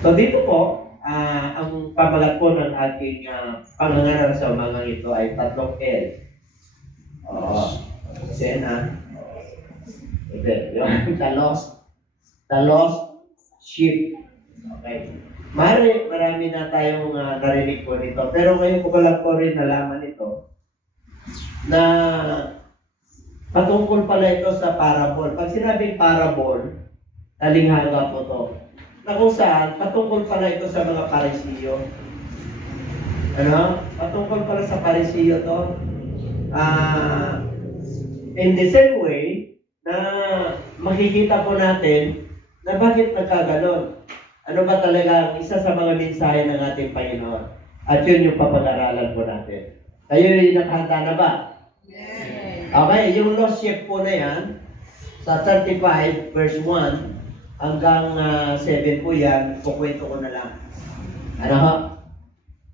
So dito po, ang pamagat po ng ating pangangaral sa umagang ito ay tatlong L. Oo. Sena. Okay. Yung the lost sheep. Okay. Marami na tayong narinig po nito. Pero ngayon ko lang po rin nalaman ito na patungkol pala ito sa parable. Pag sinabing parable, talinghaga po to. Na kung saan, patungkol pala ito sa mga Parisiyo. Ano? Patungkol pala sa Parisiyo to. In the same way, na makikita po natin na bakit nagkaganon. Ano ba talaga ang isa sa mga mensahe ng ating Panginoon? At yun yung papag-aralan po natin. Kayo yung nakahanda na ba? Yes. Okay, yung lost sheep po na yan, sa 35 verse 1 hanggang 7 po yan, kukwento ko na lang. Ano ho?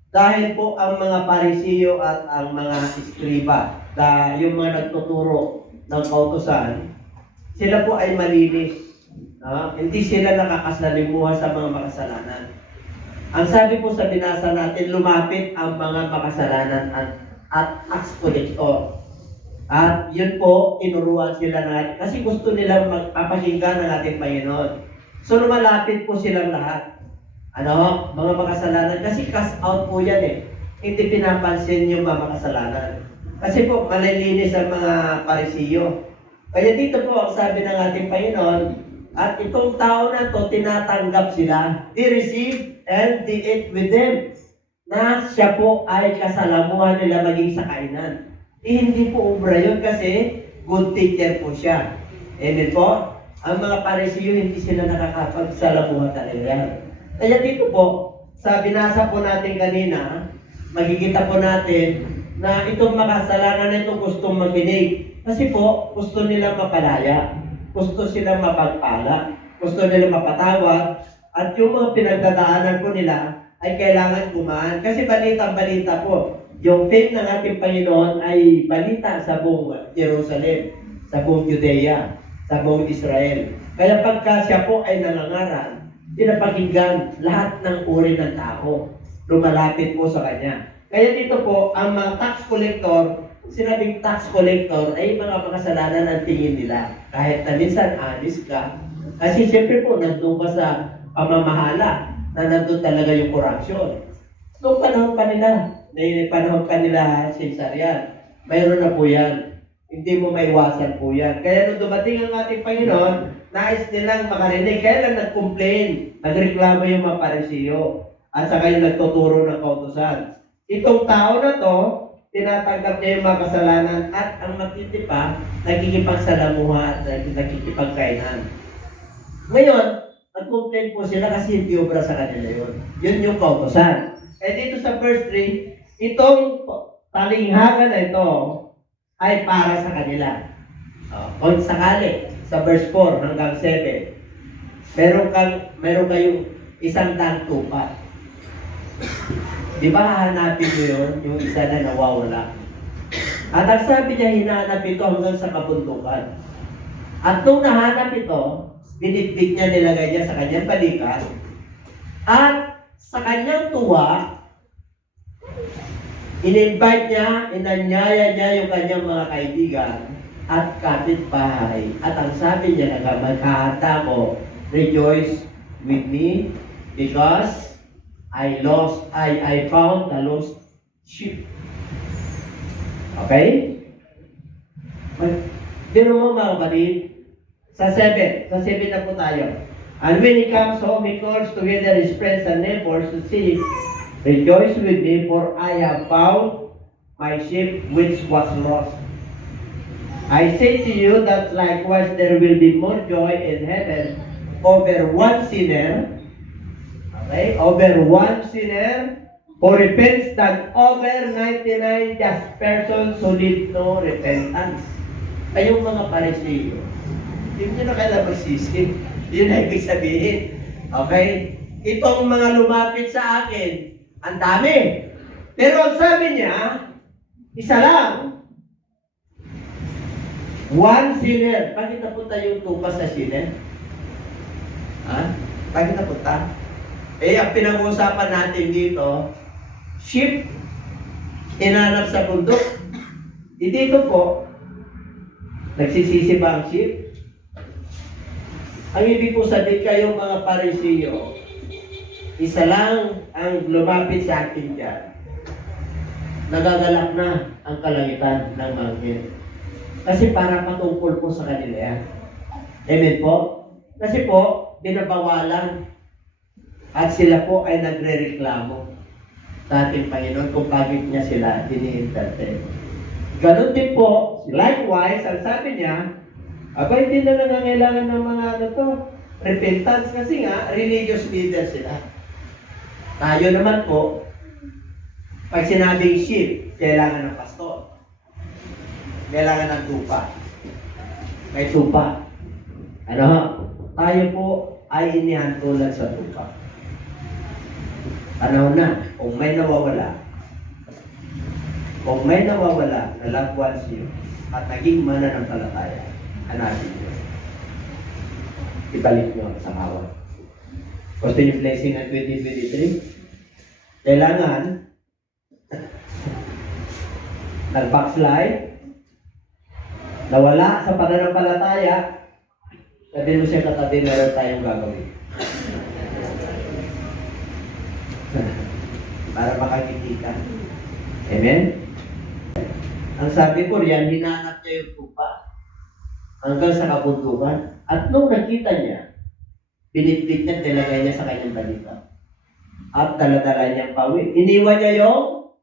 Dahil po ang mga Parisiyo at ang mga iskriba, yung mga nagtuturo ng kautusan, sila po ay malinis. Hindi sila nakakasalimuha sa mga makasalanan. Ang sabi po sa binasa natin, lumapit ang mga makasalanan at tax collector. At yun po, tinuruan sila na, kasi gusto nilang magpapakinggan ng ating Panginoon. So lumalapit po silang lahat. Mga makasalanan. Kasi cast out po yan eh. Hindi pinapansin yung mga makasalanan. Kasi po, malilinis ang mga Parisiyo. Kaya dito po, ang sabi ng ating Panginoon, at itong tao na to, tinatanggap sila. They receive and they eat with them. Na siya po ay kasalamuhan nila maging sa kainan. Hindi po obra yun kasi good teacher po siya. Amen po? Ang mga Parisiyo, hindi sila nakakapagsalamuhan talaga. Kaya dito po, sa binasa po natin kanina, makikita po natin na itong makasalanan na ito gustong makinig. Kasi po, gusto nila mapalaya. Gusto silang mapagpala, gusto nila mapatawad, at yung mga pinagdadaanan po nila ay kailangan gumaan. Kasi balita-balita po, yung faith ng ating Panginoon ay balita sa buong Jerusalem, sa buong Judea, sa buong Israel. Kaya pagka siya po ay nangangaral, pinapakinggan lahat ng uri ng tao, lumalapit po sa kanya. Kaya dito po, ang mga tax collector, sinabing tax collector ay mga makasalanan ang tingin nila. Kahit na minsan honest ka. Kasi siyempre po, nandun ka sa pamamahala na nandun talaga yung corruption. Noong panahon pa nila Caesarian, mayroon na po yan. Hindi mo maiwasan po yan. Kaya nung dumating ang ating Panginoon, nais nilang makarinig. Kaya lang nag-complain, nagreklamo yung mga Parisiyo. At saka yung nagtuturo ng kautusan. Itong tao na to, tinatanggap niya yung mga kasalanan at ang matindi pa, nagigipagsalamuha at nagkikipagkainan. Ngayon, nag-complain po sila kasi hindi obra sa kanila yun. Yun yung kautosan. Eh dito sa verse 3, itong talinghaga na ito ay para sa kanila. Kung sakali, sa verse 4 hanggang 7, meron kayong isang tupa. Di ba hahanapin mo yun, yung isa na nawawala? At ang sabi niya, hinahanap ito hanggang sa kabundukan. At nung nahanap ito, binitbit niya, nilagay niya sa kanyang balikat. At sa kanyang tuwa, in-invite niya, inanyaya niya yung kanyang mga kaibigan at kapitbahay. At ang sabi niya, magkahanda ko, rejoice with me because I found the lost sheep. Okay? Dino mo mga kapatid, sa 7 na po tayo. And when he comes home, he calls together his friends and neighbors to see, rejoice with me, for I have found my sheep which was lost. I say to you that likewise there will be more joy in heaven over one sinner, over one sinner who repents than over 99 just persons who need no repentance. Kayong mga Parisiyo, hindi nyo na kailangan magsisi. Yun ay ibig sabihin. Okay? Itong mga lumapit sa akin, ang dami. Pero ang sabi niya, isa lang. One sinner. Bakit napunta yung tupa sa sinner? Bakit napunta? Ang pinag-uusapan natin dito, sheep, hinanap sa bundok. Dito po, nagsisisi ba ang sheep? Ang ibig po sabihin kayo mga Parisiyo, isa lang ang lumapit sa akin dyan. Nagagalak na ang kalangitan ng mangkin. Kasi para patungkol po sa kanila yan. Amen po? Kasi po, binabawalan. At sila po ay nagre-reklamo sa ating Panginoon kung bakit niya sila dini-entertain. Ganon din po, likewise, ang sabi niya, hindi na nangangailangan ng mga repentance kasi nga, religious leaders sila. Tayo naman po, pag sinabing sheep, kailangan ng pastor. Kailangan ng tupa. May tupa. Tayo po ay inihantulan sa tupa. Panahon na, kung may nawawala na loved ones nyo at naging mananampalataya, hanapin nyo. Ibalik nyo sa kawan. Gusto nyo blessing ng 2023? Kailangan nag-backslide, nawala sa pananampalataya, sabihin mo siya katabi, meron tayong gagawin. Para makakiti ka. Amen? Ang sabi ko riyan, hinanap niya yung tupa hanggang sa kabundukan. At nung nakita niya, binitbit niya, nilagay niya sa kanyang balita. At daladala niyang pawi. Iniwan niya yung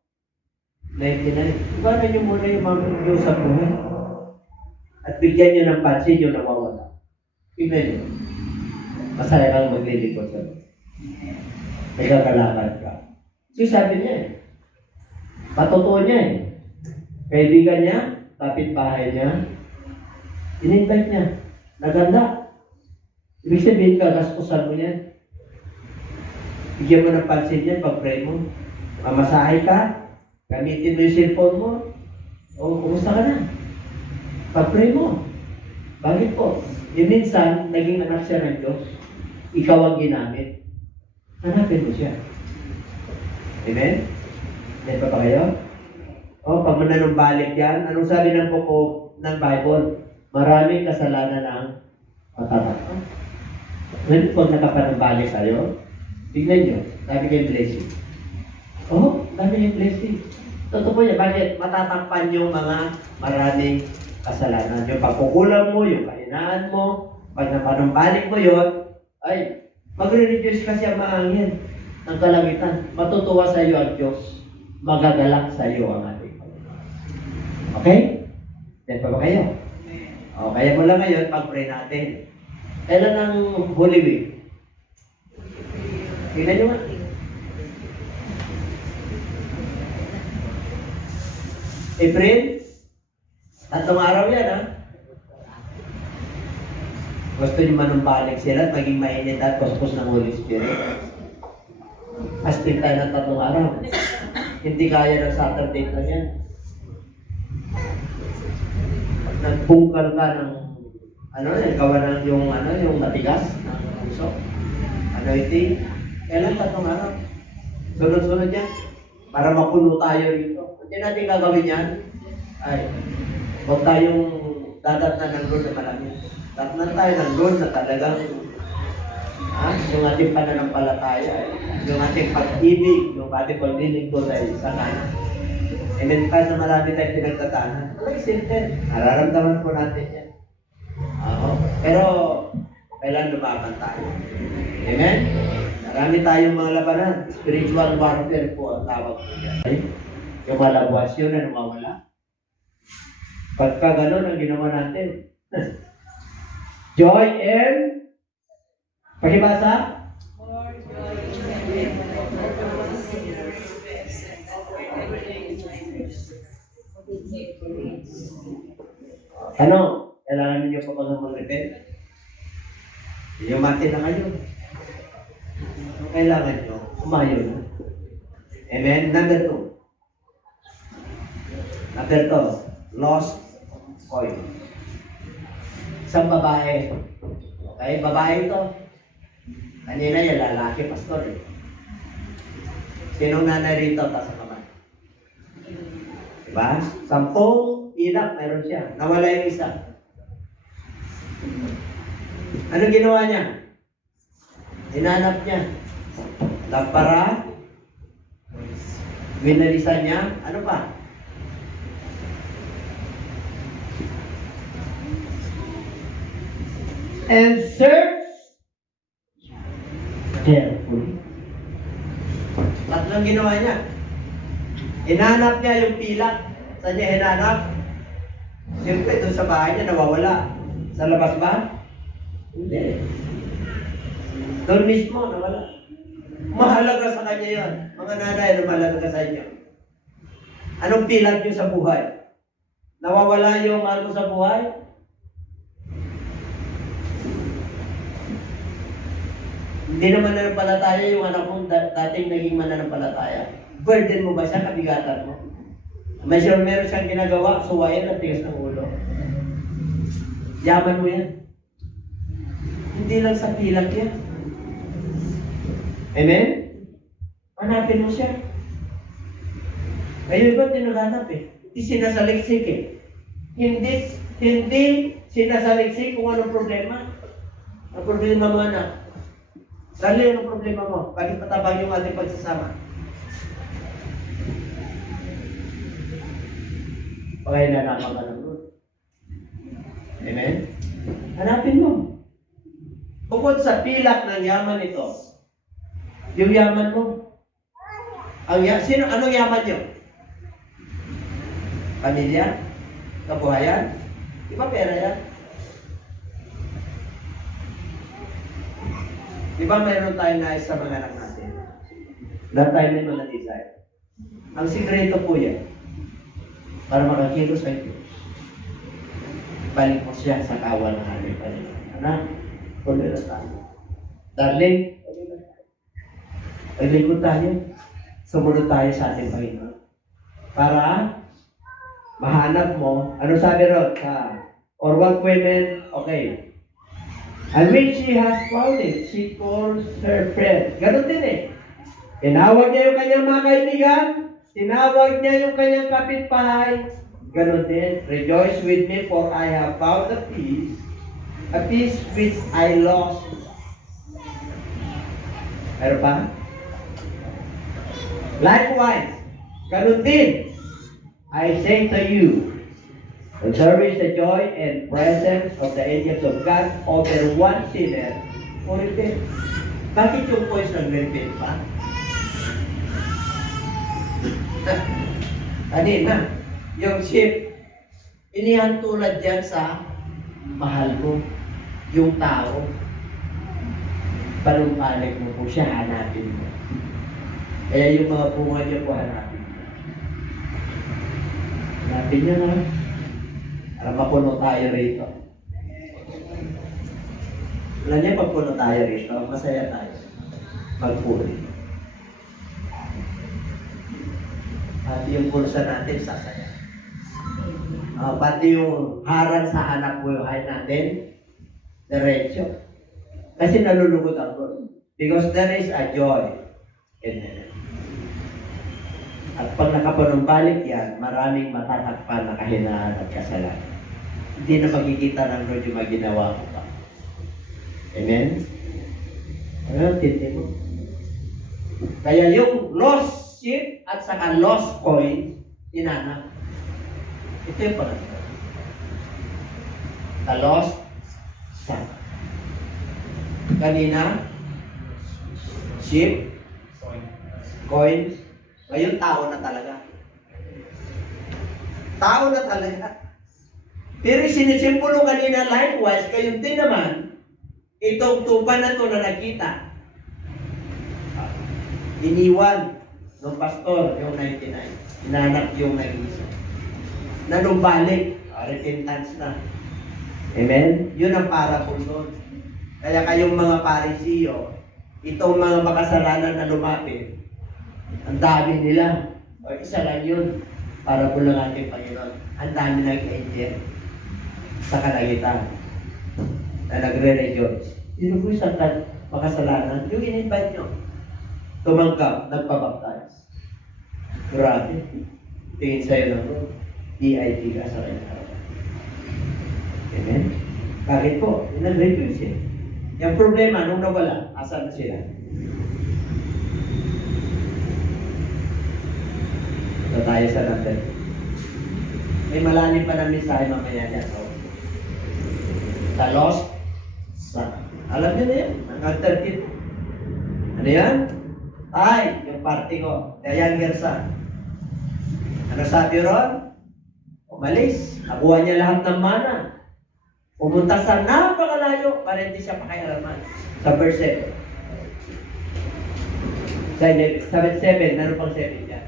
99. Iwanan niyo muna yung mga Diyos sa buhay. At bigyan niyo ng pansin yung nawawala. Tingnan niyo. Masaya kang maglilipot sa buhay. May kakalakad ka. So sabi niya patotoo niya Kaibigan niya, kapitbahay niya, in-invite niya. Naganda. Ibig sabihin, kagastusan mo yan. Bigyan mo ng pansin yan, pag-pray mo. Mamasahe ka, gamitin mo yung cellphone mo. O, kumusta ka na? Pag-pray mo. Bakit po? Minsan, naging anak siya ng Diyos. Ikaw ang ginamit. Hanapin mo siya. Amen? Yan pa kayo? Pag mananumbalik yan, anong sabi ng buko ng Bible? Maraming kasalanan ang matatakpan. Ngayon, pag nakapanumbalik kayo, tignan nyo, sabi kayo blessing. Dami yung blessing. Totoo po yan, bakit? Matatakpan yung mga maraming kasalanan. Yung pagkukulang mo, yung kahinaan mo, pag napanumbalik mo yun, ay, magre-reduce kasi ang maangin ng kalangitan. Matutuwa sa iyo ang Diyos. Magagalak sa iyo ang ating Panginoon. Okay? Yan pa ba kayo? Kaya mula ngayon, pag-pray natin. Kailan ang Holy Week? Tingnan nyo nga. April? 3 araw yan, ha? Gusto nyo manumbalik sila at maging mainit at kuskus ng Holy Spirit. Astin tayo ng 3 araw. Hindi kaya ng Saturday na yan. Pag nagbungkal ka ng gawa ng yung matigas ng puso. Kailan 3 araw? Sunod-sunod yan. Para mapuno tayo rito. Hindi natin gagawin yan. Huwag tayong dadatnan ng Lord na malamig. Datnan tayo ng Lord na talagang yung ating pananampalataya, yung ating pag-ibig, yung ating paglilingkod ay sa Kanya. Amen pa na marami tayong pinagtatanan. Simple. Nararamdaman po natin yan. Pero, kailan lumaban tayo? Amen? Marami tayong mga labanan. Spiritual warfare po ang tawag po yan. Yung malabwasyon na nawawala. Pagka gano'n ang ginawa natin. Joy and pakibasa? Ano? Kailangan ninyo pa pag mag-repent? Yung mati na kayo. Kailangan nyo, umayo na. Amen? Number 2, lost oil. Isang babae. Okay, babae ito. Kanina yan, lalaki, pastor eh. Sinong nanay rito, taas ang kamay? Diba? 10 ilak, meron siya. Nawala yung isa. Anong ginawa niya? Hinanap niya. Lampara, winalisan niya, ano pa? And search carefully. Tatlong ginawa niya. Hinanap niya yung pilak. Saan niya hinanap? Siyempre, doon sa bahay niya, nawawala. Sa labas ba? Hindi. Doon mismo, nawala. Mahalaga sa kanya yun. Mga nanay, ano mahalaga sa inyo? Anong pilak niyo sa buhay? Nawawala yung mahal mo sa buhay? Hindi naman mananampalataya yung anak mo dating naging mananampalataya. Burden mo ba siya? Kabigatan mo? Meron siyang ginagawa, suwayan at tigas ng ulo. Yaman mo yan. Hindi lang sa pilak yan. Amen? Hanapin mo siya. Ngayon ba tinaganap eh? Hindi sinasaliksik eh. Hindi sinasaliksik kung anong problema. Ang problema mo anak. Dali, anong problema mo? Bakit patabang yung ating pagsasama? Okay na naman ka ng Lord. Amen? Hanapin mo. Bukod sa pilak ng yaman ito, yung yaman mo, anong yaman nyo? Pamilya? Kabuhayan? Di ba pera yan? Di ba mayroon tayong nais sa mga anak natin? Lahat tayo may mga desire. Ang sikreto po yan, para makakilos sa Diyos. Balik mo siya sa kawan ng aming Panginoon. Anak, tuloy na tayo. Darling, paglingkod tayo. Sumunod tayo sa ating Panginoon. Para mahanap mo, ano sabi ron? Or what women, okay. And when she has found it, she calls her friend. Ganun din eh. Tinawag niya yung kanyang mga kaibigan, tinawag niya yung kanyang kapitbahay. Ganun din. Rejoice with me for I have found a peace which I lost. Pero pa? Likewise, ganun din. I say to you, there is the joy and presence of the angels of God over one sinner who repents. Bakit yung voice nag-repent pa? Kanina, yung sheep, inihan tulad yan sa mahal mo, yung tao. Palumpalik mo po siya, hanapin mo. Kaya yung mga bunga niya po hanapin mo. Hanapin niyo na. Para mapuno tayo rito. Alam niya, pagpuno tayo rito, masaya tayo. Magpuri. At yung pulsa natin, sasaya. Pati yung harang sa hanap buhay natin, diretso. Kasi nalulugod ako. Because there is a joy in it. At pag nakapanumbalik yan, maraming matatakpan na kahinaan at kasalanan. Hindi na makikita ng Lord yung mga ginawa ko pa. Amen? Ano, tindi mo? Kaya yung lost sheep at saka lost coin, inanap. Ito yung pangalan. The lost son. Kanina, sheep, coins, ngayon tao na talaga. Tao na talaga. Pero sinisimbolo kanina likewise, kayo din naman, itong tupa na ito na nakita. Iniwan ng pastor yung 99. Inanak yung nag-isa. Nanumbalik, repentance na. Amen? Yun ang parable doon. Kaya kayong mga Parisiyo, itong mga makasalanan na lumapit, ang dami nila. O isa lang yun, para po lang ating Panginoon. Ang dami ng angel sa kalangitan na nagre-rejoice. Sino po isang makasalanan? Yung in-invite nyo. Tumanggap, nagpabaptize. Grabe. Tingin sa'yo ng Lord. EIT ka sa kanya. Amen? Bakit po? Nag-refuse eh. Yung problema, nung nawala, asan na sila? Ito tayo sa natin. May malalim pa na mensahe mamaya niya. So, the lost son. Alam niyo na yan? Hanggang 13. Ano yan? Ay, yung party ko. The younger son. Ano sabi ron? Umalis. Nakuha niya lahat ng mana. Pumunta sa napakalayo para hindi siya pakialaman. Sa verse 7. Sa 7, meron pang 7 dyan.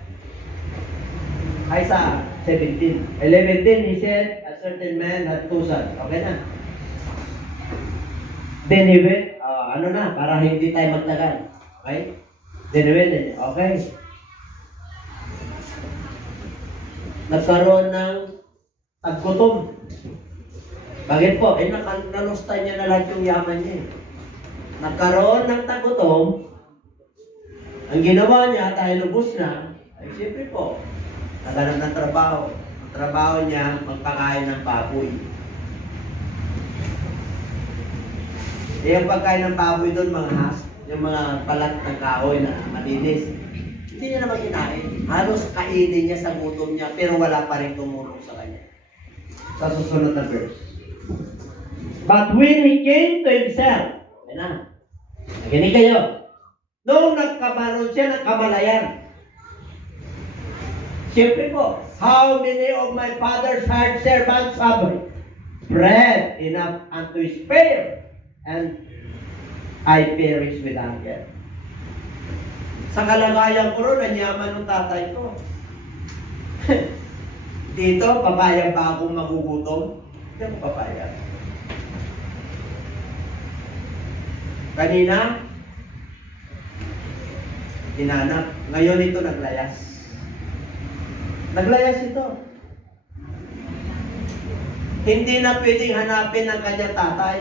Ay sa 17. 11 din, he said, a certain man had 2 sons. Okay na. Then he went, ano na, para hindi tayo magtagal. Okay? Then he went, okay. Nagkaroon ng paggutom. Bakit po? Nalustay niya na lahat yung yaman niya. Nagkaroon ng tagutom. Ang ginawa niya, dahil lubos na, ay siyempre po, naghanap ng trabaho. Ang trabaho niya, magpakain ng baboy. Yung pagkain ng baboy doon, yung mga balat ng kahoy na malinis. Hindi niya naman kinain. Halos kainin niya sa gutom niya, pero wala pa rin tumulong sa kanya. Sa susunod na verse. But when he came to himself, nakinig kayo. Noong nagkabaron siya ng kamalayan. Siyempre po, how many of my father's hired servants have bread enough unto spare, and I perish with hunger. Sa kalagayan ko ron, nanyaman ng tatay ko. Dito, papayag ba akong magugutom? Hindi ako papayag. Kanina, hinanap. Ngayon ito naglayas. Naglayas ito. Hindi na pwedeng hanapin ng kanyang tatay.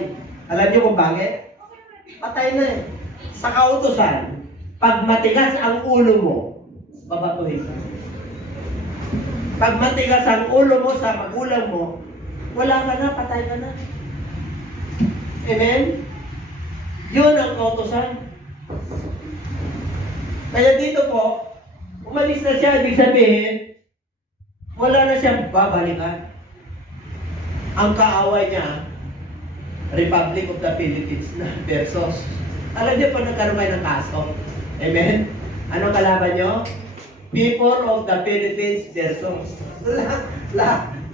Alam niyo kung bakit? Patay na eh. Sa kautusan, pag matigas ang ulo mo, babatuhin ka. Pag matigas ang ulo mo sa magulang mo, wala ka na, patay ka na. Amen? Yun ang kautusan. Kaya dito po, umalis na siya, ibig sabihin, wala na siyang babalikan. Ang kaaway niya, Republic of the Philippines na versus. Alam niyo pa nagkaroon kayo ng kaso? Amen? Anong kalaban niyo? People of the Philippines versus.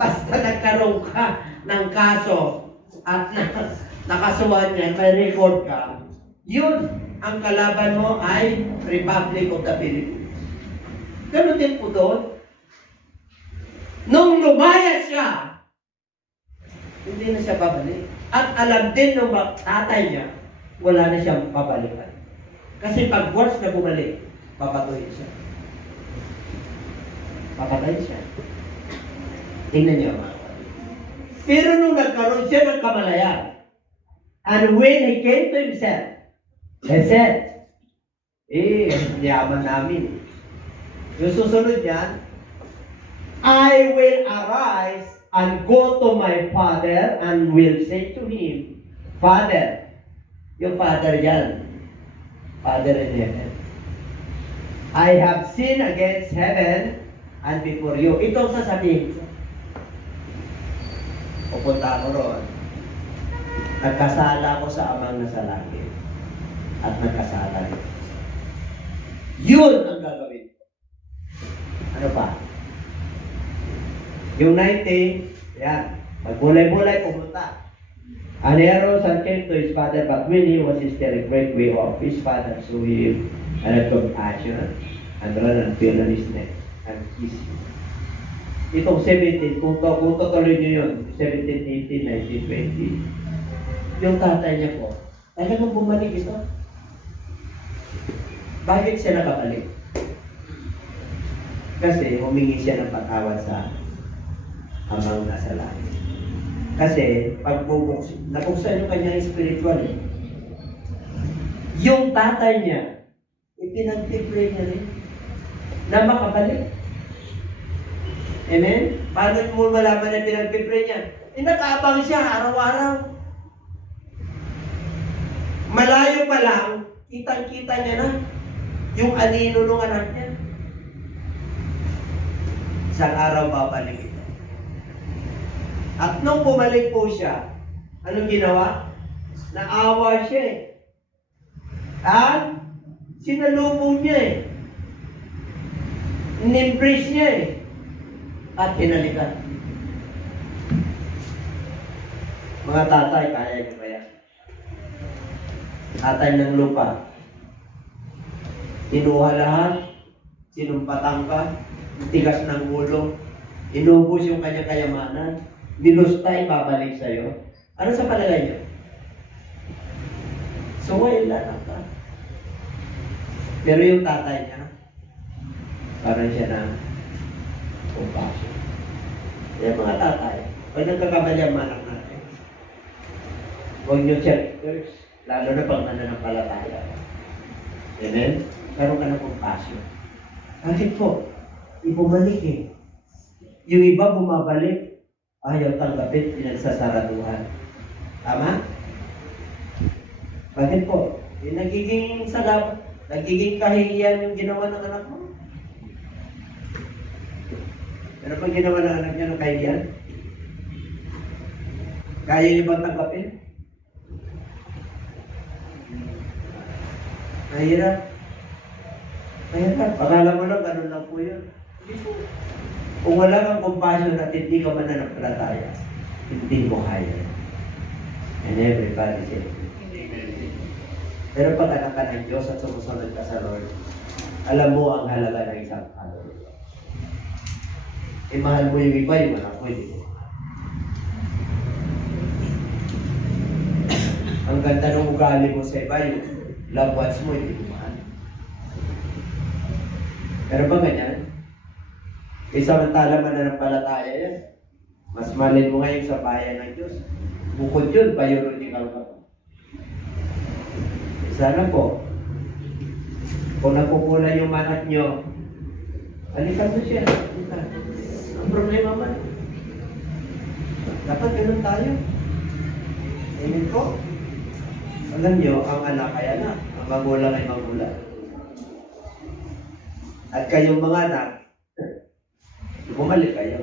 Basta nagkaroon ka ng kaso at nakasuhan niya, may record ka, yun, ang kalaban mo ay Republic of the Philippines. Ganun din po doon. Nung lumayas siya, hindi na siya babalik. At alam din ng tatay niya, wala na siyang babalikan. Kasi pag once na bumalik, papatuhin siya. Papatayin siya. Tingnan niyo mga kapatid. Pero nung nagkaroon siya ng kamalayan, and when he came to himself, he said, yaman namin. Yung susunod niyan, I will arise and go to my father and will say to him, Father, yung father yan, Father in heaven, I have sinned against heaven and before you. Itong sasabihin ko. Pupunta ako roon. Nagkasala ko sa amang nasa langit at nagkasala rin. Yun ang gagawin ko. Ano pa? Yung 19, yan. Magbulay-bulay, pumunta. And he arose and came to his father, but when he was still a great way off, his father saw him and had compassion and ran and fell on his neck and kissed him. Itong 17, kung tutuloy nyo yun, 17, 18, 19, 20, yung tatay niya po, talagang bumalik ito. Bakit siya nakabalik? Kasi humingi siya ng patawad sa amang nasa langit. Kasi pag nabuksan yung kanyang spiritual, Yung tatay niya, ipinag-pray niya rin na makabalik. Amen? Paano mo malaman na pinag-pray niya? Nakaabang siya araw-araw. Malayo pa lang, kitang-kita niya na yung anino ng anak niya. Isang araw babalik ito. At nung bumalik po siya, anong ginawa? Naawa siya eh. At sinalubong niya eh. Nimbrace niya eh. At hinalikan. Mga tatay, kaya niyo ba yan? Tatay ng lupa. Inuha lahat, sinumpatan ka, tigas ng ulo, inubos yung kanyang kayamanan, nilustay, babalik sa'yo. Ano sa palagay niyo? Suway lang ka. Pero yung tatay niya, parang siya na compassion. Kaya mga tatay, pag nagkakamali ang manak natin, huwag niyo check first, lalo na pag nananampalataya. Amen? Karoon ka ng compassion. Bakit po? Ibumalik eh. Yung iba bumabalik, ayaw tanggapin, pinagsasaraduhan. Tama? Bakit po? Nagiging sagap, nagiging kahihiyan yung ginawa ng anak mo. Ano pag ginawa ng anak niya ng kahihiyan? Kaya niyo bang tanggapin? Mahirap. Mahirap. Pag-alam mo lang, ganun lang po yun. Kung wala kang compassion at hindi ka mananampalataya, hindi mo kaya. And everybody said, pero pag anak ka ng Diyos at sumusunod ka sa Lord, alam mo ang halaga ng isang kaluluwa. Mahal mo yung iba, yung anak mo, hindi mo. Ang ganda ng ugali mo sa iba, yung loved ones mo, hindi mo mahal. Pero ba ganyan? Samantala mananampalataya yan. Mas malin mo ngayon sa bayan ng Diyos. Bukod yun, biological ka pa. Sana po, kung napupunan yung anak nyo, alikan mo siya. Alikan. Ang problema man. Dapat ganun tayo. Amen po. Alam nyo, ang anak ay anak. Ang magulang ay magulang. At kayong mga anak, bumalik kayo.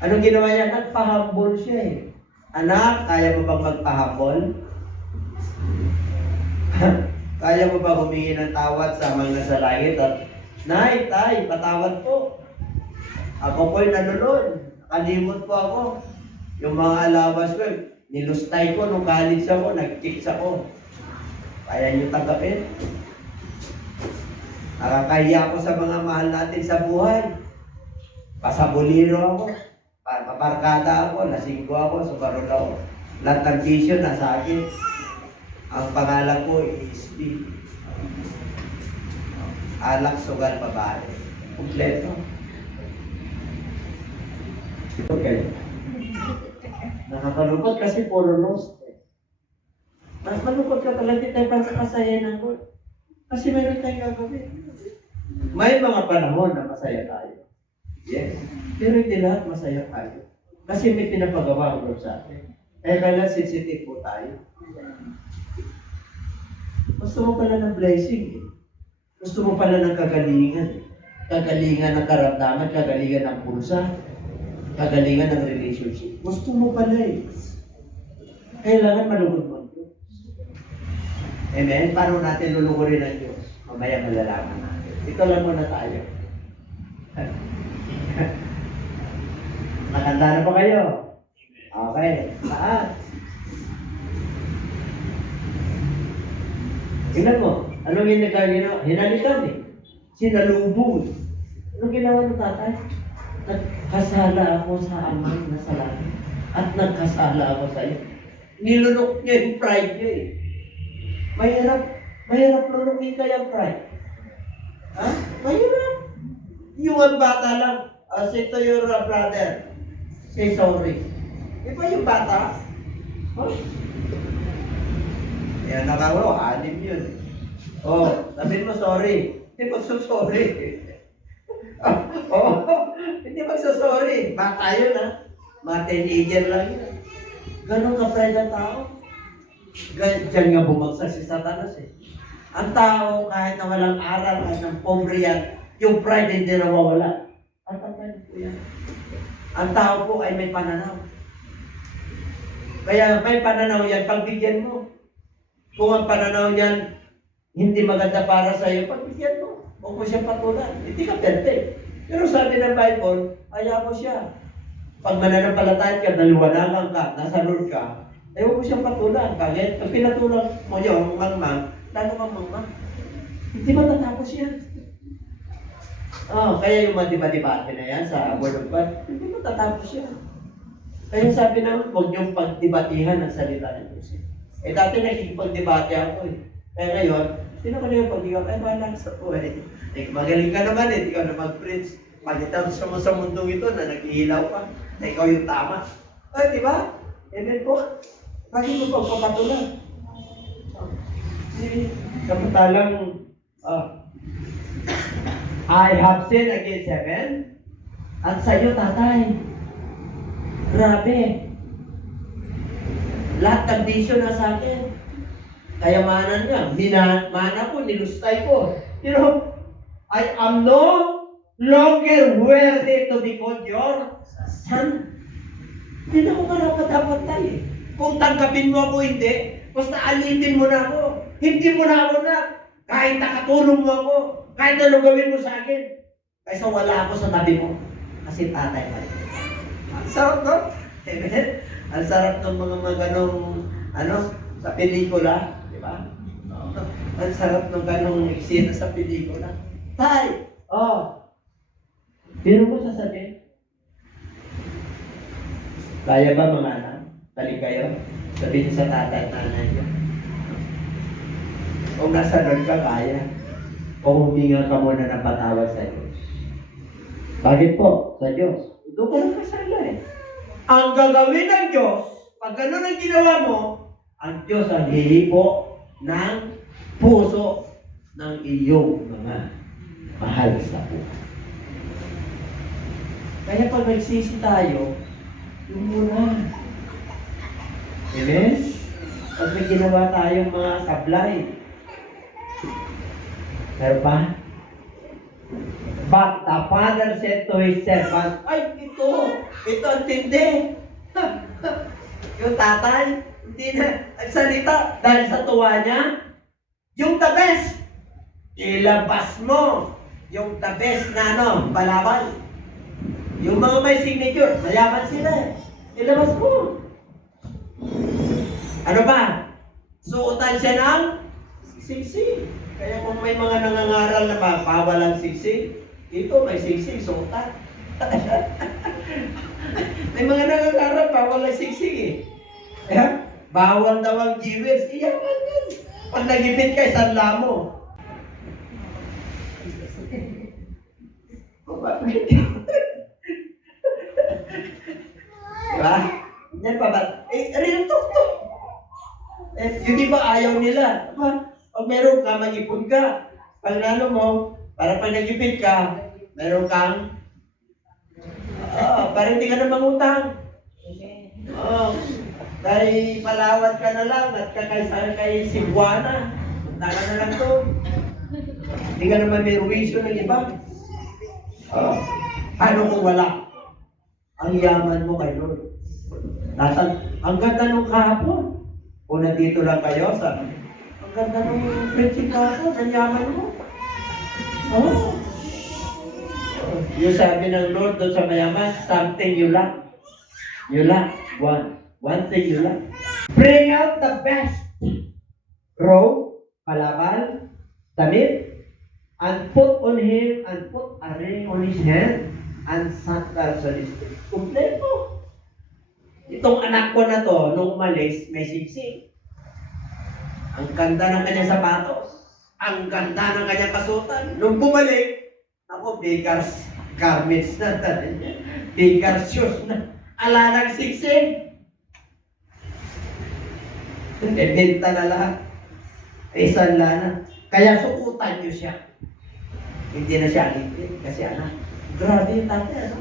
Anong ginawa niya? Nagpahambol siya eh. Anak, kaya mo bang magpahambol? Kaya mo ba humingi ng tawad sa mga nasa langit? At, Nay, tay, patawad po. Ako po'y nanunod. Nakalimot po ako. Yung mga alabas ko, nilustay ko nung college ako, nag-chicks ako. Kaya niyo tanggapin? Nakakahiya ako sa mga mahal natin sa buhay. Pasabuliro ako. Paparkada ako, lasinggo ako, subarol ako. Lahat ng vision nasa akin. Ang pangalan ko is D. Alak, sugal, babae. Kompleto. Okay. Nakakalungkot kasi puro lost. Malungkot ka talaga, hindi tayo pagkakasaya ng Lord. Kasi meron tayong gagawin. May mga panahon na masaya tayo. Yes. Pero hindi lahat masaya tayo. Kasi may pinapagawa ang Lord sa atin. Kaya kailan sensitive po tayo. Gusto mo pala ng blessing. Gusto mo pala ng kagalingan. Kagalingan ng karamdaman, kagalingan ng pulsa, kagalingan ng relationship. Gusto mo pala eh. Kailangan malugod mo ang Diyos. Amen? Paano natin lulugurin ang Diyos? Mamaya malalaman natin. Ito lang muna tayo. Nakanda na ba kayo? Okay. Taas. Tingnan mo. Anong ginawa? Hinalikan eh. Sinalubong. Anong ginawa ng tatay? Nagkasala ako sa amang nasa langit. At nagkasala ako sa iyo. Nilunok niya yung pride niya eh. Mahirap lunukin ka yung pride. Ha? Mahirap. Yung ang bata lang, say to your brother, say sorry. Di ba yung bata? Huh? Yan nakakawa, 6 yun. Oh, sabihin mo sorry. Hindi magsusorry. Oh, hindi magsusorry. Bata yun ha. Mga teenager lang yun. Ganon ka-pride ang tao. Diyan nga bumagsak si Satanas eh. Ang tao, kahit na walang aral, kahit ng pobre yan, yung pride hindi nawawala. At ang pride po yan. Ang tao po ay may pananaw. Kaya may pananaw yan, pagbigyan mo. Kung ang pananaw niyan hindi maganda para sa iyo, pagbigyan mo. Huwag mo siya patulan. Hindi ka perfect. Pero sabi ng Bible, ayaw mo siya. Pag mananampalataya ka, naliwanagan ka, nasa Lord ka, eh huwag mo siyang patulan. Bakit? Pag pinatulan mo yung mangmang, lalo kang mangmang. Hindi matatapos yan. Oh, kaya yung mga debate na yan sa Word of God, hindi matatapos yan. Kaya sabi naman, huwag niyong pagdebatihan ang salita ng Diyos. Eh dati nakikipagdebate ako eh. Kaya ngayon, sino ka na yung pag-iwag? Ay, bahala sa buhay. Eh, magaling ka naman eh, ikaw na mag-preach. Pagkita mo sa mundong ito na naghihilaw ka, na ikaw yung tama. Ay, di ba? Amen po. Bakit mo pagpapatulan? Samantalang, I have sinned against heaven, at sa iyo, tatay. Grabe. Lahat ng bisyo na sa akin. Kayamanan niya, mana ko, nilustay ko. You know, I am no longer worthy to be called your son. Hindi na ako karapat-dapat tayo eh. Kung tanggapin mo ako, hindi. Basta alipin mo na ako. Hindi mo na ako na. Kahit nakatulong mo ako. Kahit ano gawin mo sa akin. Kaysa wala ako sa tabi mo. Kasi tatay pa rin. Ang sarap no? Amen? Ang sarap ng mga ganong, sa pelikula. Di ba? Ang sarap ng ganong eksena sa pelikula. Tay! Pero mo sasabihin? Kaya ba mga anak? Balik kayo? Sabihin sa tatay at nanay niyo. Kung nasa Lord ka, kaya. Kung huminga ka muna ng patawad sa Diyos. Bakit po? Sa Diyos. Ito ka lang kasala eh. Ang gagawin ng Diyos, pag gano'n ang ginawa mo, ang Diyos ang hihipo ng puso ng iyong mga mahal sa buhay. Kaya pag nagsisi tayo, yung muna. Amen? Pag may ginawa tayong mga sablay. Pero ba? But the father said to his servant, ay, ito ang tindi. Yung tatay, hindi na nagsalita dahil sa tuwa niya. Yung the best, ilabas mo. Yung the best na balabal. Yung mga may signature, mayaman sila. Ilabas mo. Ano ba? Suotan siya ng siksik. Kaya kung may mga nangangaral na bawal ang siksik, ito may siksik, suotan. May mga nangangaral, bawal ang siksik eh. Kaya, bawal daw ang jewels. Iyaman yan. Pag nagipit ka, sanla mo. Diba? Yan pa ba? Real talk to. Yung iba ayaw nila. Diba? Pag meron ka, mag-ipon ka. Pag nano mo, para pag nag-ipit ka, meron kang para hindi ka na mangutang. Kay Palawat ka na lang at kay Cebuana. Punta ka na lang to. Hindi ka naman may ruwisyo ng iba. Paano kung wala? Ang yaman mo kay Lord. Ang ganda nung kahapon. Kung nandito lang kayo, ang ganda nung preaching kahapon, ang yaman mo. Yung sabi ng Lord doon sa mayaman, something you lack. You lack one thing you lack. Bring out the best. Robe, palabal, damit, and put on him, and put a ring on his hand, and sandals on his feet. Kompleto. Itong anak ko na to, nung umalis, may siksik. Ang ganda ng kanyang sapatos. Ang ganda ng kanyang kasutan. Nung bumalik, ako, baker's garments na. Baker's shoes na. Ala ng siksik. Benta na lahat. Eh, sanla na. Kaya sukutan niyo siya. Hindi na siya ligpit kasi anak. Grabe yung tatay, ano?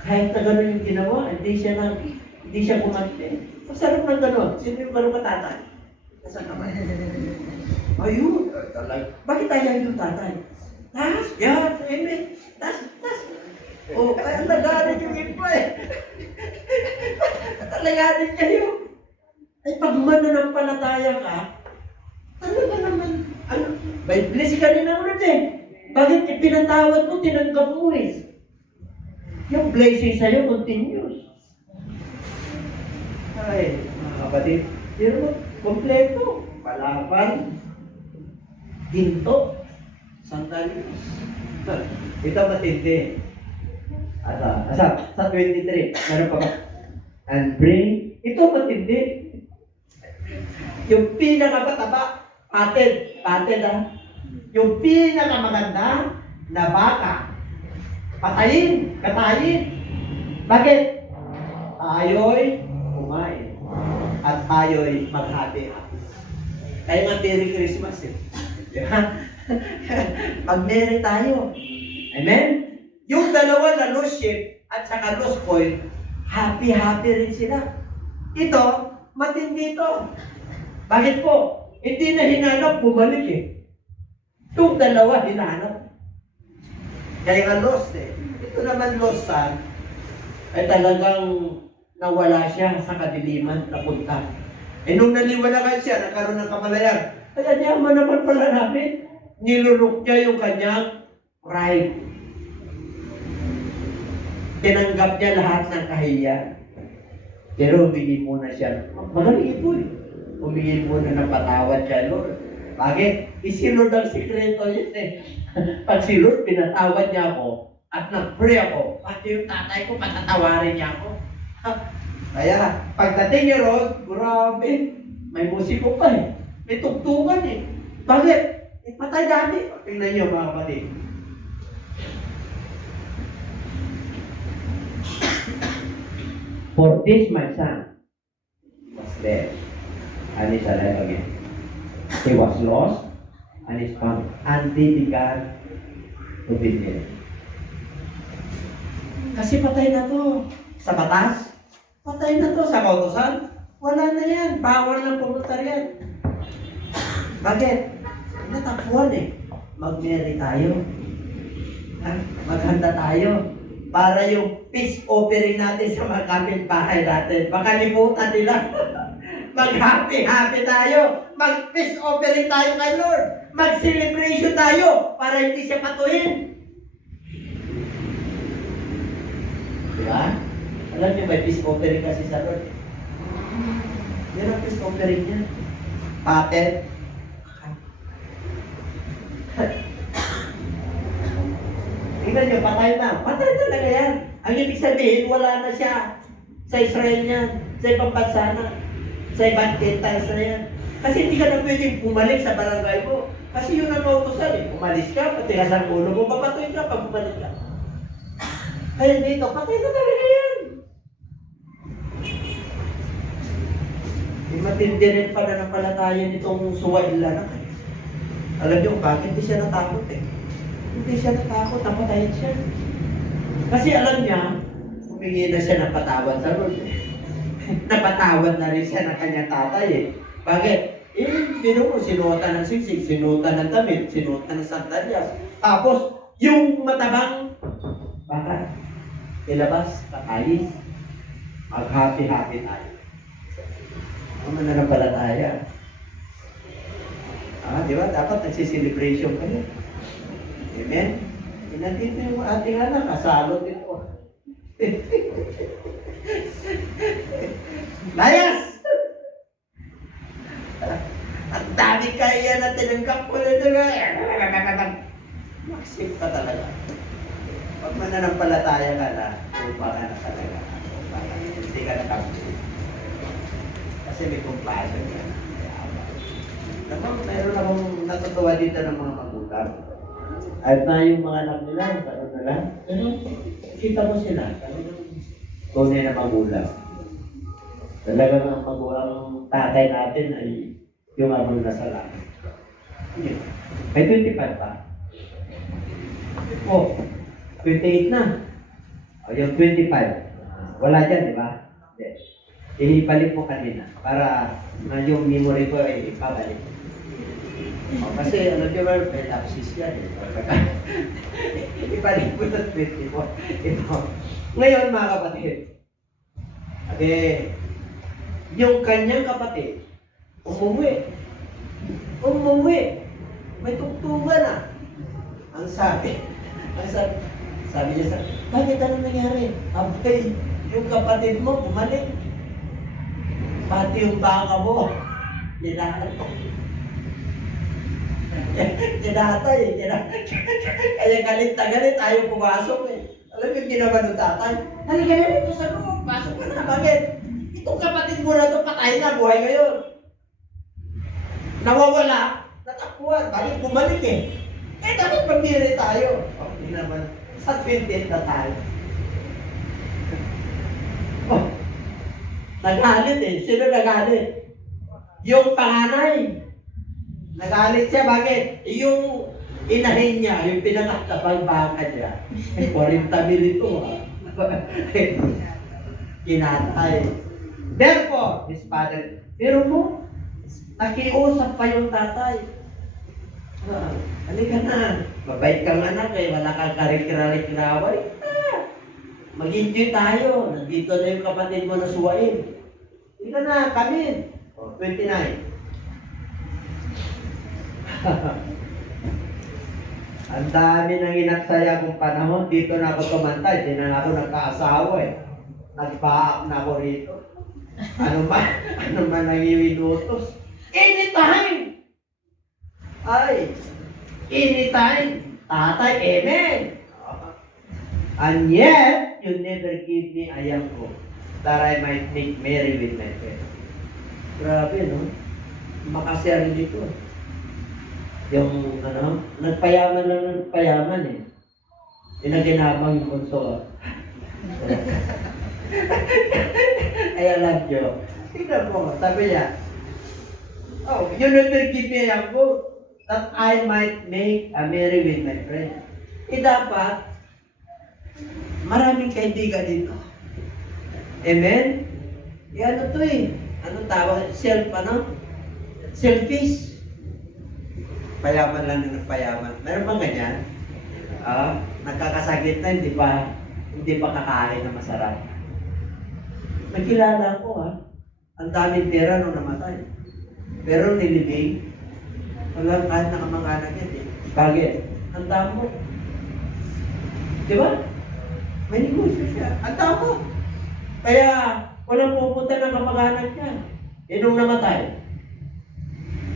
Kahit na gano'n yung ginawa, hindi siya kumante. Masarap ng gano'n. Sino yung gano'n katatay? Nasaan naman? Ayun. Bakit ayaw yung tatay? Tas, yan, amen. Tas. Oh, kaya nagalit yung iba eh. Nagalit kayo. Ay, pag mananampalataya ka, talaga naman, ano, may blessing ka rin naman eh. Bakit ipinatawad mo, tinanggap mo eh. Yung blessing sa'yo, continuous. Ay, mga kapatid, pero kompleto. Palapan, ginto, sandalios. Ito matindi. Sa 23, meron pa ba? And bring, ito matindi. Yung pinakamataba, pated yung pinakamaganda na baka, katayin. Bakit? Tayo'y kumain. At tayo'y maghati-hati. Kaya nga Merry Christmas eh. Diba? Mag-Merry tayo. Amen? Yung dalawa na lost sheep at saka lost coin, happy rin sila. Ito, matindi ito. Bakit po? Hindi na hinanap, bumalik eh. Yung dalawa hinanap. Kaya nga lost eh. Ito naman lost son, ay talagang nawala siya sa kadiliman, napunta. Eh nung naniwalakan siya, nagkaroon ng kamalayan. Kaya niyaman naman pala namin. Nilurok niya yung kanyang pride. Tinanggap niya lahat ng kahiyan. Pero humingi muna siya. Magaling ito eh. Humingi muna ng patawad siya, Lord. Bakit? Si Lord ang sikreto yun eh. Pag si Lord, pinatawad niya ako at nag-pray ako, pati yung tatay ko, patatawarin niya ako. Kaya, pagdating niya ron, grabe, may musiko pa eh. May tugtungan eh. Bakit? Patay dati. Tingnan niyo mga kapatid. For this my son was dead, and is alive again. He was lost, and is found. And they began to be dead. Kasi patay na to. Sa batas, patay na to. Sa kautusan, wala na yan. Bawal ng pumunta yan. Bakit? Natakbuhan eh. Mag-Merry tayo. Maghanda tayo. Para yung peace offering natin sa mga kapitbahay natin. Baka limutan nila. Mag-happy tayo. Mag-peace offering tayo kay Lord. Mag-celebration tayo para hindi siya patuhin. Diba? Alam niyo, may peace offering kasi sa Lord. Yan ang peace offering niya. Patent. Tingnan niyo, patay na. Patay talaga yan. Ang ibig sabihin, wala na siya sa Israel niyan, sa ibang bansa na, sa ibang Gentiles na yan. Kasi hindi ka na pwedeng bumalik sa barangay mo. Kasi yun ang kautusan eh. Umalis ka, patigas ang ulo mo, papatuin ka pag bumalik ka. Kaya dito, patay na talaga yan. Matindi rin pananampalataya nitong Suwaila na kayo. Alam niyo bakit? Hindi siya natakot eh. Hindi siya natakot, napatayin siya. Kasi alam niya, humingi na siya ng patawad sa Lord. Napatawad na rin siya ng kanyang tatay eh. Bakit? Sinuotan ng siksik, sinuotan ng damit, sinuotan ng sandalias. Tapos, yung matabang, baka, ilabas, kakain. Mag-happy tayo. Ano na nampalataya? Di ba? Dapat nagsicelebration kayo. Amen? Nandito yung ating anak, kasalot ito. Layas! Ang dami kaya na tinanggap ko na diba? Maksip ka talaga. Pag mananampalataya ka na, upa ka na talaga. Hindi ka nakapit. Kasi may compassion ka na. Mayroon akong natutuwa dito ng mga magulang. At na yung mga anak nila, ano na lang. Pero kita mo sila, tunay na magulang. Talagang ang magulang tatay natin ay yung among nasa langit. Hindi. May 25 pa. Oh, 28 na. O, yung 25. Wala dyan, di ba? Hindi. Ibalik mo kanina para yung memory ko ay ipabalik. O, kasi ano nyo ba, may lapsis yan. Ibalik mo sa 24. Ito. Ngayon, mga kapatid, yung kanyang kapatid, umuwi. May tugtugan na. Ang sabi niya bakit ano nangyari? Abay, yung kapatid mo, bumalik. Pati yung baka mo, tinatay. Kaya galit na galit, ayaw pumasok eh. Alam mo yung ginawa ng tatay? Halika na dito sa loob, pasok ka na. Bakit? Itong kapatid mo na ito, patay na, buhay ngayon. Nawawala, natakbuhan, bakit bumalik eh? Dapat pag-miri tayo. Okay naman, sa 28 na tayo. Oh, nagalit eh. Sino nagalit? Yung panganay. Nagalit siya, bakit? Yung inahin niya, yung pinakatabang baka niya. 40 mil ito ha. Kinatay. Therefore, his father, pero mo, nakiusap pa yung tatay. Halika na. Mabait kang anak eh. Wala kang karik-karik-laway. Mag-enjoy tayo. Nandito na yung kapatid mo na suwain. Halika na, come in. 29. Ang dami nang inaksaya kong panahon. Dito na ako tumantay. Di na ako nagkaasawa eh. Nagpaak na ako rito. Ano man ang iwinutos. Anytime! Anytime. Tatay, amen. And yet, you never give me a young girl that I might make merry with my friends. Grabe, no? Makasiyari dito. Yung, nagpayaman lang nagpayaman eh. Inaginabang yung bunso. Ay, alam nyo. Tignan mo, sabi niya, oh, you never give me a young girl that I might make a merry with my friend. Dapat, maraming kaibigan dito. Amen? Ano to eh? Anong tawag? Selfish. Payaman lang ng payaman. Meron bang ganyan? Nagkakasakit na, hindi pa kakain na masarap. Nagkilala ko ang daming pera nung namatay. Pero nilibing, walang kahit nakamag-anak yan eh. Bakit? Ang damo. Di ba? May negosyo siya. Ang damo. Kaya, walang pupunta ng kamag-anak niya. Nung namatay,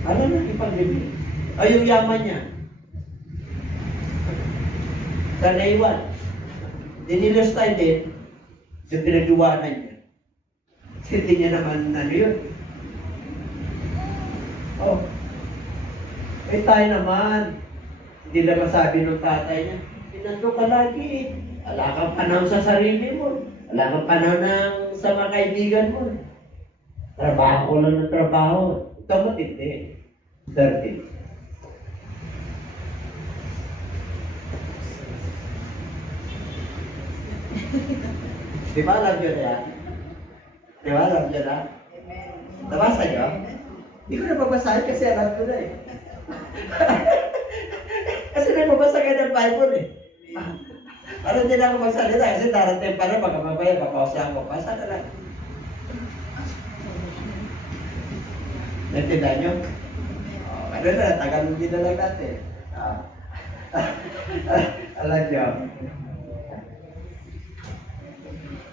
ano na ipaglibing? Ay, yung yaman niya. Sa naiwan. Dinilos tayo din, yung pinagduwanan niya. Hindi niya naman yun. Oh. Eh tayo naman, hindi lang masabi ng tatay niya, pinando ka lagi. Wala kang panahon sa sarili mo. Wala kang panahon sa mga kaibigan mo. Trabaho lang ng trabaho. Ito matindi. 30. Di ba alam nyo na yan? Di ba alam nyo na? Nabasa nyo? Hindi ko na babasahin kasi alam ko na eh. Kasi nagbabasa ka ng Bible eh. Parang hindi na ako magsalita kasi darating pa rin pagkababaya, papausa ako. Basa na lang. Naintindihan nyo? Ano na, tagalog din na lang natin. Alam nyo?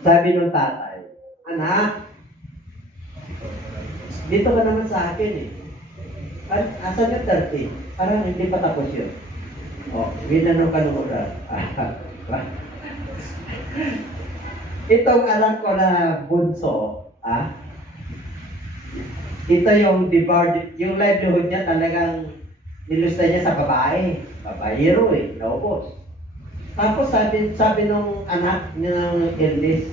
Sabi ng tatay, anak, dito ka naman sa akin eh. Asan ka 30? Parang hindi pa tapos yun. Binanong ka nung oras. Itong anak ko na bunso, ito yung yung livelihood niya talagang nilusta niya sa babae. Babaero eh, naubos. Tapos sabi nung anak ng eldest,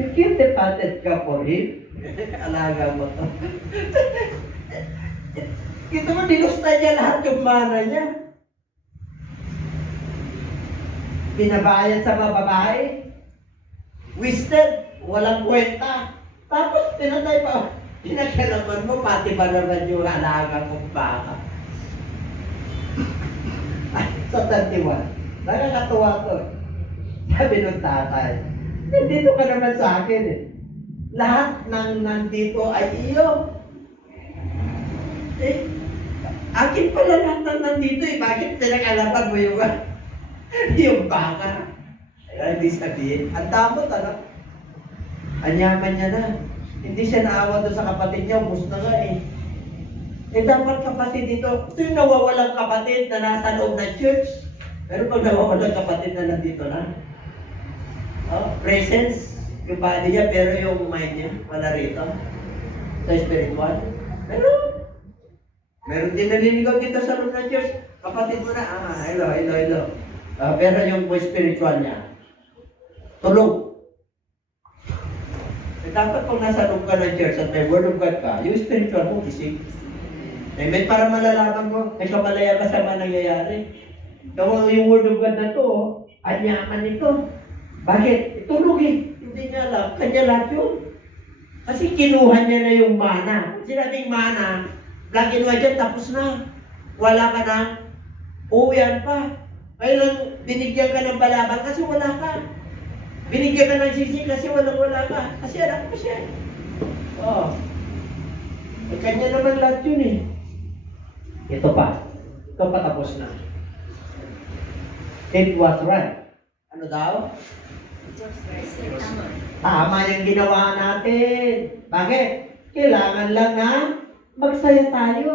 you keep the fatted ka for him. Alaga mo to. Kita mo, dinusta niya lahat yung mana niya. Pinabayad sa mga babae. Wasted. Walang kwenta. Tapos, tinatay pa. Pinagkalaman mo, pati ba naman yung alaga kong baka? Ay, sa 31. Nakakatuwa to. Sabi ng tatay, nandito ka naman sa akin eh. Lahat ng nandito ay iyo. Eh, akin pala lahat ng nandito eh. Bakit pinakalaban mo yung, yung baka? Ay, hindi sabihin. Ang damot, ano? Anyaman niya na. Hindi siya naawa doon sa kapatid niya. Ubus na nga eh. Eh, dapat kapatid dito. Ito yung nawawalang kapatid na nasa loob ng church. Pero pag nawawalang kapatid na nandito na, presence, yung body niya, pero yung mind niya, wala rito. Sa spiritual. Pero, meron din naliligaw dito sa loob ng church. Kapatid mo na, hello. Pero yung spiritual niya, tulog. Eh, dapat kung nasa loob ka ng church at may word of God ka, yung spiritual mo, gising. Amen, para malalaman mo, may kamalaya ka sa mga nangyayari. Kung yung word of God na to, anyaman ito. Bakit? Tulog eh. Hindi niya alam. Kanya lahat yun. Kasi kinuha niya na yung mana. Sinabing mana, black and white yan, tapos na. Wala ka na, uwian pa. Kailan binigyan ka ng balaban kasi wala ka. Binigyan ka ng sisi kasi wala ka. Kasi anak mo siya. Oo. Eh, kanya naman lahat yun eh. Ito pa. Ito pa tapos na. It was right. Ano daw? Tama yung ginawa natin. Bakit? Kailangan lang na magsaya tayo.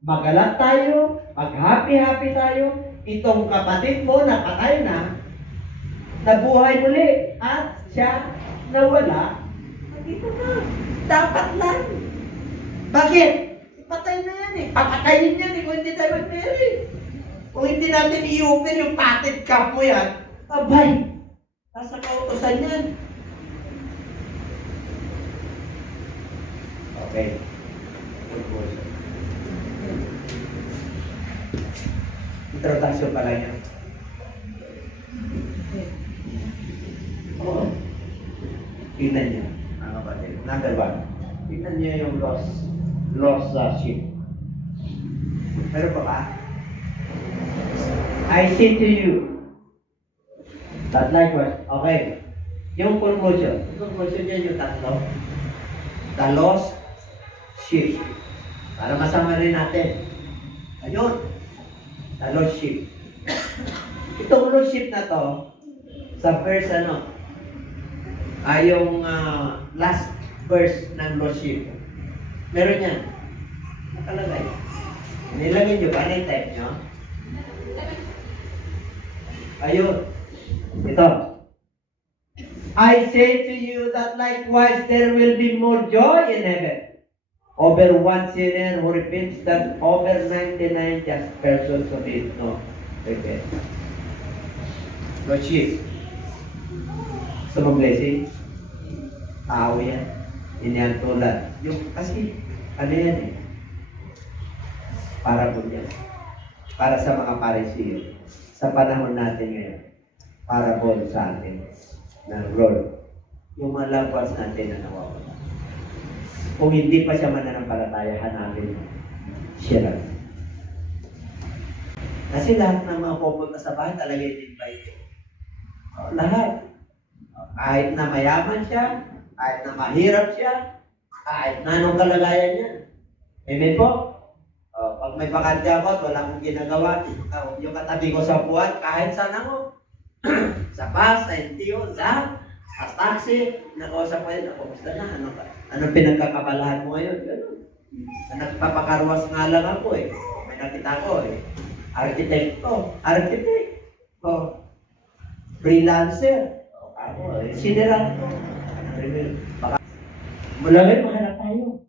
Magalak tayo. Mag-happy-happy tayo. Itong kapatid mo na patay na, nabuhay muli. At siya nawala. Nandito na. Dapat lang. Bakit? Patay na yan eh. Papatayin yan eh kung hindi tayo mag-marry. Kung hindi natin i-open yung patent cup mo yan, abay, nasa kautosan yan. Okay. Introduction pala yan. Oo. Tingnan niyo, mga kapatid. Number 1. Tingnan niyo yung lost sheep. Pero pa ba? I say to you, that likewise, okay. Yung conclusion niya yung tatlo. The lost sheep. Para masama rin natin. Ayun. The lost sheep. Itong lost sheep na to, sa verse ay yung last verse ng lost sheep. Meron yan. Nakalagay. Nilagay nyo ba? Type nyo? Ayun. Ito. I say to you that likewise there will be more joy in heaven over one sinner who repents than over 99 just persons who did not repent. No sheep. Gusto mong blessing? Tao yan. Hindi yan tulad. Yung, kasi, ano yan eh? Para po yan. Para sa mga parisiyo. Sa panahon natin ngayon. Para po sa atin. Ng Lord. Yung mga loved ones natin na nawawala. Kung hindi pa siya mananampalataya, hanapin mo. Siya lang. Kasi lahat ng mga pupunta sa bahay talaga i-invite. Lahat. Kahit na mayaman siya, kahit na mahirap siya, kahit na anong kalagayan niya. Amen po? Pag may bakante ako at wala akong ginagawa, yung katabi ko sa buwan, kahit saan ako. Sa bus, sa NTO, sa taxi, nakausap ko yun, kumusta na? Anong pinagkakabalahan mo ngayon? Ganun. Nagpapakarwas nga lang ako eh. May nakita ko eh. Architect. Freelancer. Ako eh. Sineran ko. Baka mula ngayon, mahanap tayo.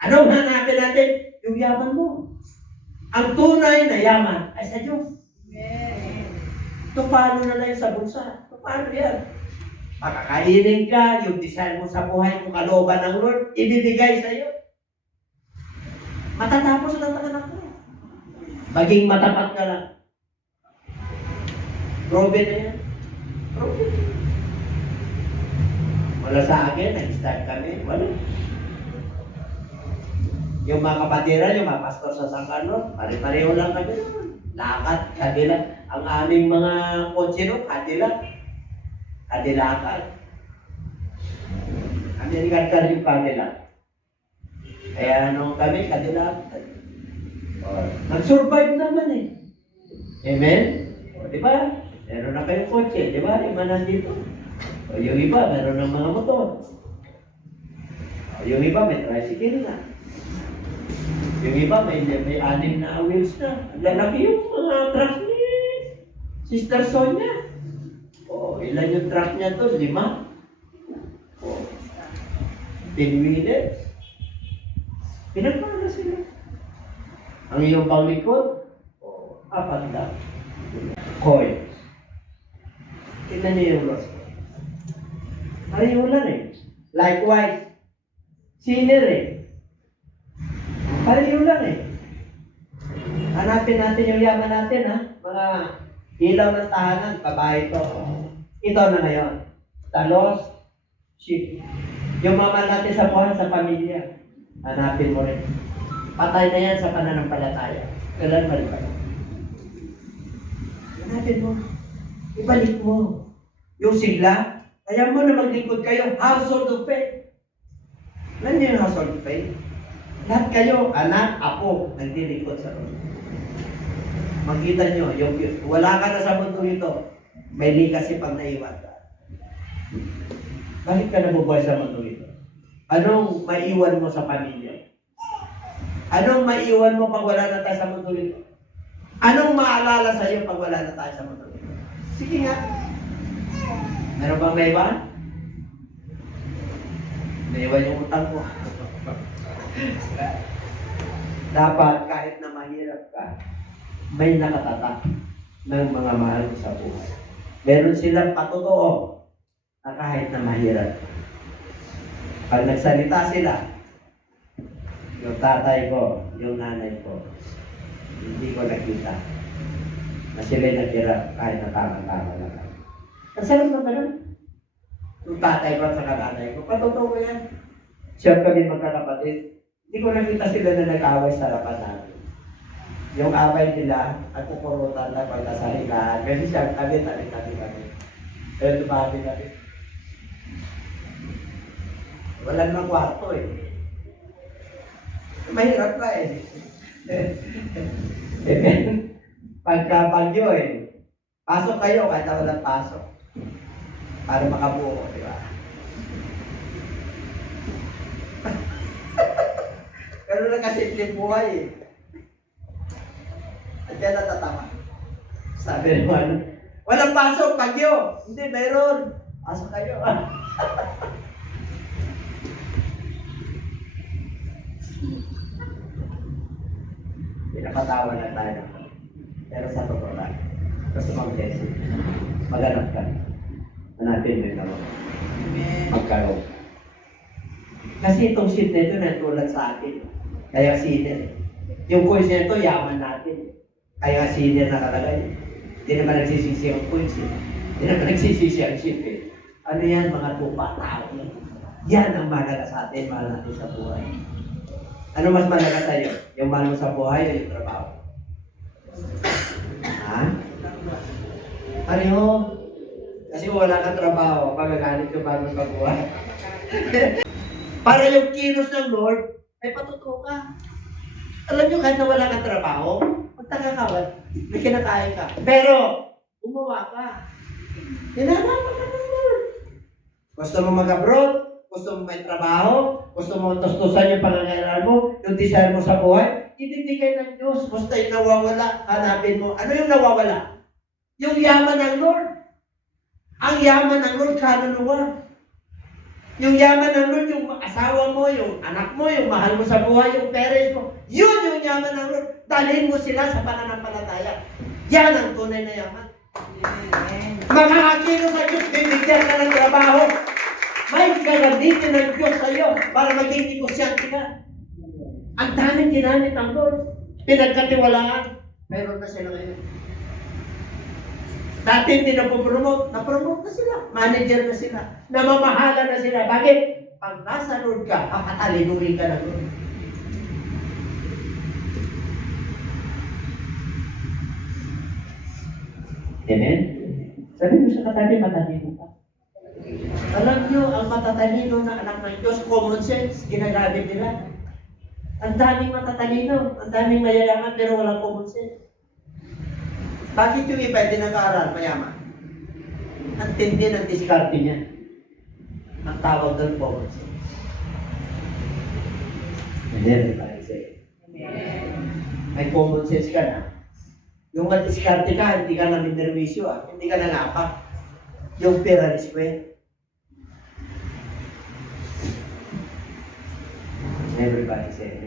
Anong hanapin natin? Yung yaman mo. Ang tunay na yaman ay sa Diyos. Ito paano na lang sa bulsa? Ito paano yan? Makakainin ka, yung design mo sa buhay mo, kalooban ng Lord, ibibigay sa iyo. Matatapos lang ang anak mo. Maging matapat ka lang. Proven na yan. Proven. Wala sa akin, nag-start kami. Wala. Yung mga kapatira, yung mga pastor sa San Carlos, pare-pareho lang kami. Lakad, kadila. Ang aming mga kotsero, kadila. Kadilakan. American yung kadila. Kaya kami, kadilakan. Nag-survive naman eh. Amen? O, di ba? Meron na kayong kotse, di ba? Lima nandito. O, yung iba, meron ng mga motor. O, yung iba, may tricycle na. Yung iba, may 6 na wheels na. Lalaki yung mga truck ni Sister Sonia. O, ilan yung truck niya to? 5? O, 10 wheelers. Pinagpala sila. Ang iyong panglikod, 4 lang. Coins. Tingnan niyo yung loss. Pareho lang eh. Likewise, sinner eh. Pareho lang eh. Hanapin natin yung yaman natin ha. Mga ilaw ng tahanan, babae ito. Ito na ngayon. The lost sheep. Yung mama natin sa buhay, sa pamilya. Hanapin mo rin. Patay na yan sa pananampalataya. Kailan balik ka? Hanapin mo. Ibalik mo. Yung sigla, kaya mo na maglingkod kayo, household of faith. Alam niyo yung household of faith? Lahat kayo, anak, apo, nagdilingkod sa Lord. Makita nyo, yung, wala ka na sa mundo ito, may legacy pag naiwan ka. Bakit ka nabubuhay sa mundo ito? Anong maiwan mo sa pamilya? Anong maiwan mo pag wala na tayo sa mundo ito? Anong maalala sa iyo pag wala na tayo sa mundo ito? Sige nga. Meron bang maiwan? Maiwan yung utang mo. Dapat kahit na mahirap ka, may nakatatak ng mga mahal sa buhay. Meron silang patotoo na kahit na mahirap. Pag nagsalita sila, yung tatay ko, yung nanay ko, hindi ko nakita na sila'y nagkira kahit na tama-tama lang. Ang sarap na ba nun? Yung tatay ko at saka nanay ko, patotoo yan. Siya kami magkakapatid. Hindi ko nakita sila na nag-away sa harapan namin. Yung away nila at kukurutan na pag nasa higaan. Kasi siya kami, tabi-tabi kami. Pero tumabi kami. Wala namang kwarto eh. Mahirap ka eh. Pagka bagyo eh. Pasok kayo kahit na walang pasok. Para makabuo, di ba? Ganun lang kasimpleng buhay eh. At kaya natatawa. Sabi naman, walang pasok, bagyo. Hindi, mayroon. Pasok kayo. Pinapatawa na tayo. Pero sa totoo lang, gusto mag-blessing. Maghanap ka. Hanapin mo yung tawag. Magkaroon. Kasi itong seed na ito natulad sa atin. Kaya sinner. Yung coins na ito, yaman natin. Kaya sinner nakalagay. Hindi naman nagsisisi ang coins eh. Hindi naman nagsisisi ang sheep eh. Ano yan, mga tupa, tao yan. Yan ang mahalaga sa atin, mahal natin sa buhay. Ano mas mahalaga sa'yo? Yung mahal mo sa buhay o yung trabaho? Ha? Pareho. Kasi kung wala kang trabaho, magagalit yung mahal mo sa buhay. Para yung kilos ng Lord, ay patutuwa ka. Alam nyo, kahit na wala kang trabaho, magtaka ka, may kinakain ka. Pero, gumawa ka. Hinanapan ka ng Lord. Gusto mo mag-abroad? Gusto mo may trabaho? Gusto mo tustusan yung pangangailangan mo? Yung desire mo sa buhay? Ibibigay ng Diyos. Basta yung nawawala, hanapin mo. Ano yung nawawala? Yung yaman ng Lord. Ang yaman ng Lord, kaluluwa. Yung yaman ng Lord, yung asawa mo, yung anak mo, yung mahal mo sa buhay, yung parents mo. Yun yung yaman ng Lord. Dalhin mo sila sa pananampalataya. Yan ang tunay na yaman. Makakakino sa Diyos, bibigyan ka ng trabaho. May gagamitin ng Diyos sa iyo para maging negosyante ka. Ang daming ginamit ng Lord. Pinagkatiwalaan. Meron na sila ngayon. Dati hindi na-promote na sila. Manager na sila. Namamahala na sila. Bakit? Pag nasa road ka, kakatalinurin ka na road. Amen? Sabi mo sa katabi, matalino ka. Alam nyo, ang matatalino na anak ng Diyos, common sense, ginagamit nila. Ang daming matatalino, ang daming mayayaman, pero walang common sense. Bakit yung iba hindi nag-aaral, mayaman? Ang tindi ng diskarte niya. Ang tawag doon, common sense. Hindi, may common sense ka na. Yung madiskarte ka, hindi ka na minerwisyo, hindi ka na napak. Yung pera ni square. Everybody say